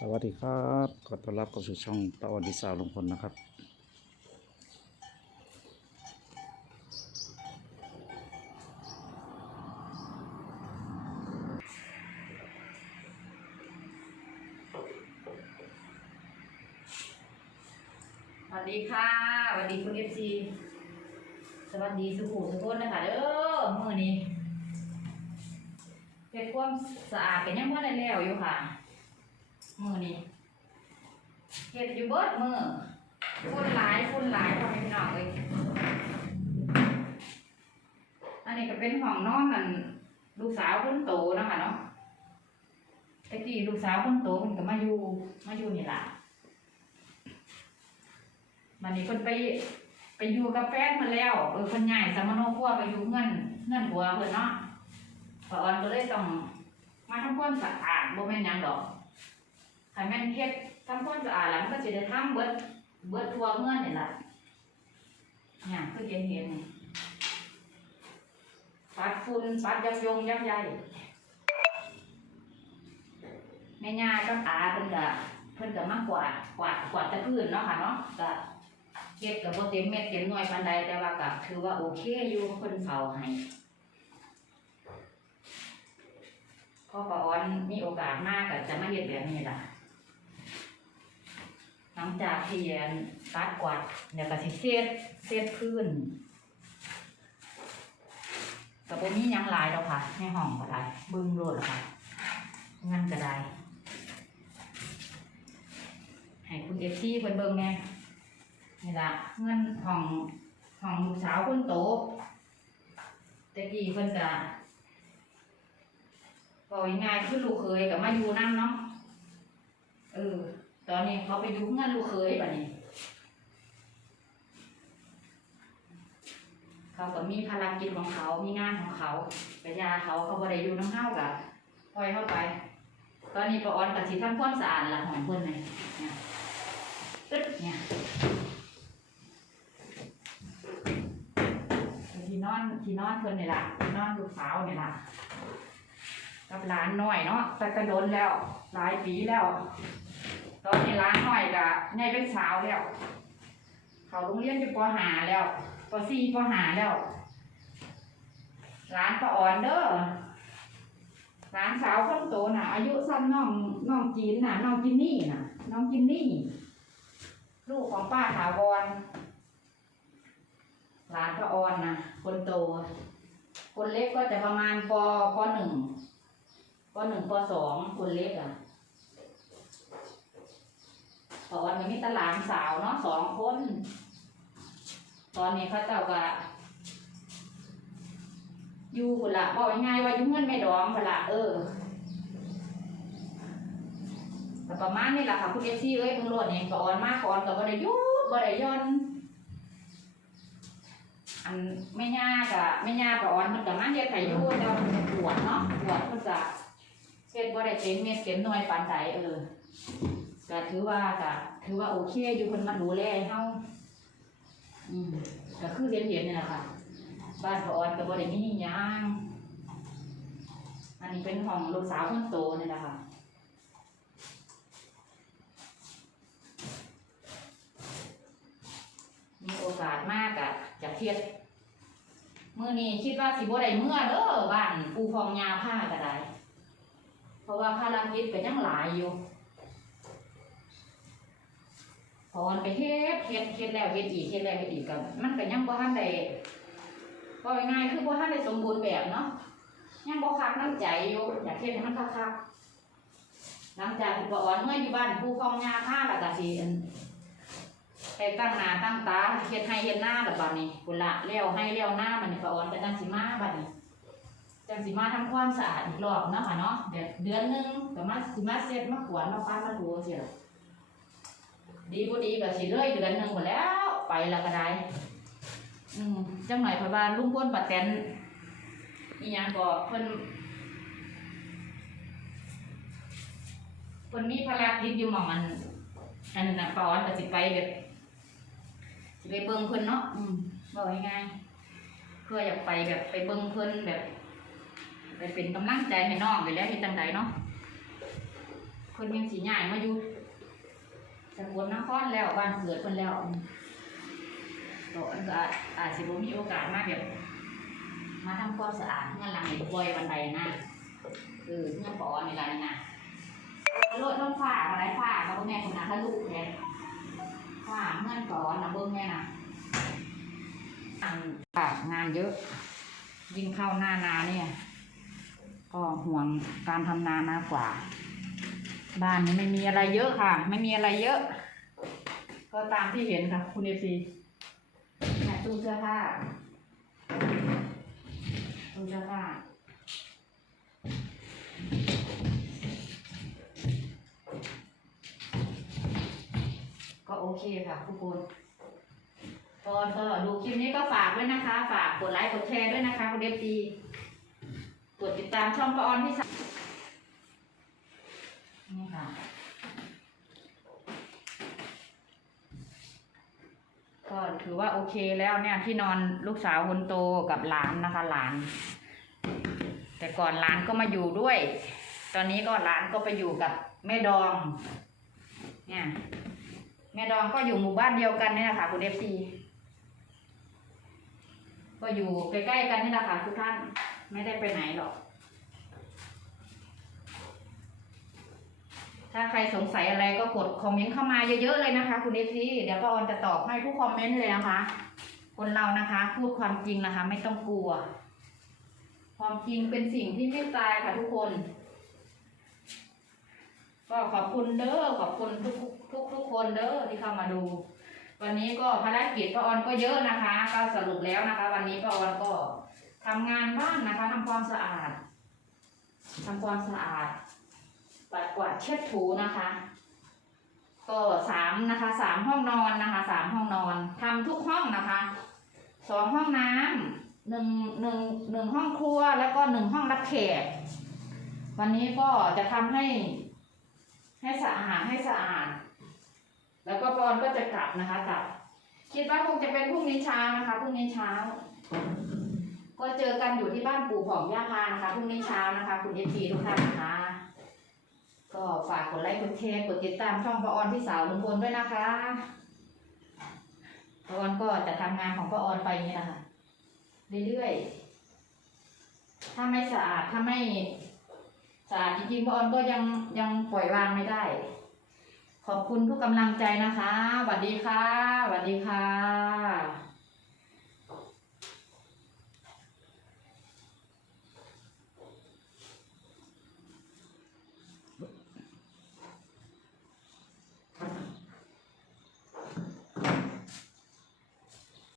สวัสดีครับขอต้อนรับเข้าสู่ช่องตะวันดีสาวลุงพลนะครับ สวัสดีค่ะสวัสดีคุณเอฟซีสวัสดีสุขุสุขคนนะคะเด้อมือนี้เฮ็ดความสะอาดกันยังบ่ได้แล้วอยู่ค่ะ มือนี้เฮ็ดอยู่เบิดมือฝุ่นหลายฝุ่นหลายพ่อแม่พี่น้องเอ้ยอันนี้ก็เป็นห้องนอนนั่นลูกสาวคนโตนะคะเนาะตะกี้ลูกสาวคนโตมันก็มาอยู่มาอยู่นี่ล่ะมันนี้เพิ่นไปไปอยู่กับแฟนมาแล้วเออเพิ่นย้ายสามโนครัวไปอยู่เงินเงินหัวเพิ่นเนาะป้าออนก็เลยต้องมาทำความสะอาดบ่แม่นยังดอก ให้แม่นเฮ็ดทำความสะอาดแล้วมันก็สิได้ทำเบิดเบิดทัวเงินนี่ละเนี่ยคือเห็นเห็นนี่ปัดฝุ่นปัดยับยงยับใยแม่ย่ากับอาเพิ่นก็เพิ่นก็มากกว่ากวาดกวาดแต่พื้นเนาะค่ะเนาะก็เฮ็ดกับบ่เต็มเม็ดเต็มหน่วยปานใดแต่ว่าก็ถือว่าโอเคอยู่เพิ่นเฝ้าให้พอปออนมีโอกาสมากก็จะมาเฮ็ดแบบนี้ล่ะ หลังจากที่อันตัดกวาดเดี๋ยวก็สิเช็ดเช็ดพื้นก็บ่มีหยังลายดอกค่ะในห้องก็ได้บิ่งโลดค่ะงานก็ได้ ให้คุณ FC เพิ่นเบิ่งแหน่นี่ละเงินของของลูกสาวคนโตแต่กี้เพิ่นจะบอกง่ายๆคือลูกเคยกับมาอยู่นั่นเนาะ ตอนนี้เขาไปยู่เงินลูกเคยแบบนี้เขาก็มีภารกิจของเขา มีงานของเขากระยาเขาเขาบ่ได้อยู่น้ำเฮากับปล่อยเข้าไป ตอนนี้ปออนกับสิทำความสะอาดละของเพิ่นเลยเนี่ยตึ๊ดเนี่ยที่นอนที่นอนเพิ่นนี่ล่ะที่นอนลูกสาวนี่ล่ะกับหลานน้อยเนาะแต่กระโดนแล้ว หลายปีแล้ว ตอนนี้หลานน้อยก็ใหญ่เป็นสาวแล้ว เขาโรงเรียนอยู่ปหาแล้วปสี่ปหาแล้วหลานปะอ่อนเด้อหลานสาวคนโตน่ะ อายุสั้นน้องน้องจีนน่ะน้องจินนี่น่ะ น้องจินนี่ ลูกของป้าถาวรหลานพระออนนะคนโต คนเล็กก็จะประมาณปปหนึ่งปหนึ่งปสองคนเล็กอะพระออ นก็มีตลานสาวเนาะสองคน ตอนนี้เขาเจ้าก็อยู่คนละบอกง่ายว่ายุ่งเงินไม่ดองคนละเออแต่ประมาณนี้แหละค่ะคุณเอซี่เอ้ยเพิ่งโหลดเนี่ยพระอนมากพระอนก็บ่ได้ยุดบ่ได้หย่อนอันแม่ยากับแม่ยากับอนมันกับมาเฮ็ดไข่ยูแต่ว่ามันจะปวดเนาะปวดมันจะเฮ็ดบ่ได้เต็มเม็ดเต็มหน่วยปานใดเออ ก็ถือว่าก็ถือว่าโอเคอยู่เพิ่นมาดูแลเฮาอืมก็คือเห็นเห็นนี่แหละค่ะ บ้านพอออนก็บ่ได้มีหยังอันนี้เป็นของลูกสาวคนโตนี่แหละค่ะมีโอกาสมากอะจะเทียดมื่อนี้คิดว่าสิบ่ได้เมื่อเด้อบ้านปูพองยาผ้าก็ได้ เพราะว่าภารกิจก็ยังหลายอยู่พ อนไปเฮ็ดเฮ็ดเฮ็ดแล้วเฮ็ดอีกเฮ็ดแล้วเฮ็ดอีกก็มันก็ยังบ่ทันได้ก็ง่ายคือบ่ทันได้สมบูรณ์แบบเนาะยังบ่คักน้ำใจอยู่อยากเฮ็ดให้มันคักๆหลังจากที่บ่อ่อนเมื่ออยู่บ้านปูพองยาผ้าแล้วก็สิอั่นไปตั้งหน้าตั้งตาเฮ็ดให้เฮ็ดหน้าแบบบัดนี้พุ่นละเลี้ยวให้เลี้ยวหน้ามันนี่ก็อ่อนก็จังสิมาบัดนี้จังสิมาทำความสะอาดอีกรอบเนาะค่ะเนาะเดี๋ยวเดือนหนึงก็มาสิมาเซ็ตมาขวนมาปามาดูสิล่ะ ดีบ่ดีก็สิเลยเดือนหนึ่งหมดแล้ว ไปแล้วก็ได้ อืมจังหน่อยพราะว่าลุงพลป้าแตนอีหยังก็เพิ่นเพิ่นมีภารกิจอยู่หมองอันอันนั้นน่ะป้อนก็สิไปแบบสิไปเบิ่งเพิ่นเนาะอืมบอกง่ายๆเพื่ออยากไปแบบไปเบิ่งเพิ่นแบบ ไปเป็นกำลังใจให้น้องไปแล้วที่จังใดเนาะคนยังสีใหญ่มาอยู่ สกลนครแล้วบ้านเกิดคนแล้วก็อันก็อาจอาจสิบ่มีโอกาสมาแบบมาทำความสะอาดเงื่อนหลังนี่บ่อยวันใดนะเออเงื่อนปอนนี่ล่ะนี่นะรถต้องฝ่าอะไรฝ่าเขาแม่คนนั้นถ้าลูกแท้ฝ่าเงื่อนปอนนะเบิ้งแม่นะอันฝ่างานเยอะ ยิ่งเข้าหน้านาเนี่ย ก็ห่วงการทำนา มากกว่า บ้านนี้ไม่มีอะไรเยอะค่ะ ไม่มีอะไรเยอะ ก็ตามที่เห็นค่ะ คุณเอซีเนี่ยตู้เสื้อผ้าตู้เสื้อผ้าก็โอเคค่ะทุกคนตอนก็ดูคลิปนี้ก็ฝากด้วยนะคะ ฝากกดไลค์กดแชร์ด้วยนะคะคุณเอฟซีกดติดตามช่องปออนที่สา นี่ค่ะ ก็ถือว่าโอเคแล้วเนี่ยที่นอนลูกสาวคนโตกับหลานนะคะ หลาน แต่ก่อนหลานก็มาอยู่ด้วย ตอนนี้ก็หลานก็ไปอยู่กับแม่ดอง เนี่ยแม่ดองก็อยู่หมู่บ้านเดียวกันนี่ยค่ะคุณเอฟซีก็อยู่ใกล้ๆกันนี่แหละค่ะทุกท่านไม่ได้ไปไหนหรอก ถ้าใครสงสัยอะไรก็กดคอมเมนต์เข้ามาเยอะๆเลยนะคะ คุณเอฟซีเดี๋ยวป้าออนจะตอบให้ทุกคอมเมนต์เลยนะคะ คนเรานะคะ พูดความจริงนะคะ ไม่ต้องกลัว ความจริงเป็นสิ่งที่ไม่ตายค่ะทุกคน ก็ขอบคุณเด้อขอบคุณทุกทุกทุกคนเด้อที่เข้ามาดู วันนี้ก็ภารกิจป้าออนก็เยอะนะคะ ก็สรุปแล้วนะคะ วันนี้ป้าออนก็ทำงานบ้านนะคะทำความสะอาดทำความสะอาด ปัดกวาดเช็ดถูนะคะ ก็สามนะคะสามห้องนอนนะคะสามห้องนอนทำทุกห้องนะคะสองห้องน้ำหนึ่งหนึ่งหนึ่งห้องครัวแล้วก็หนึ่งห้องรับแขกวันนี้ก็จะทำให้ ให้สะอาดให้สะอาด แล้วก็ปอนก็จะกลับนะคะกลับ คิดว่าคงจะเป็นพรุ่งนี้เช้านะคะพรุ่งนี้เช้า ก็เจอกันอยู่ที่บ้านปู่ผองย่าพานะคะพรุ่งนี้เช้านะคะ คุณเอฟีทุกท่านนะคะ ก็ฝากกดไลค์กดแชร์กดติดตามช่องพระออนพี่สาวลุงพลด้วยนะคะพระออนก็จะทำงานของพระออนไปอย่างนี้นะค่ะเรื่อยๆถ้าไม่สะอาดถ้าไม่สะอาดจริงๆพระออนก็ยังยังปล่อยวางไม่ได้ ขอบคุณทุกกำลังใจนะคะสวัสดีค่ะสวัสดีค่ะ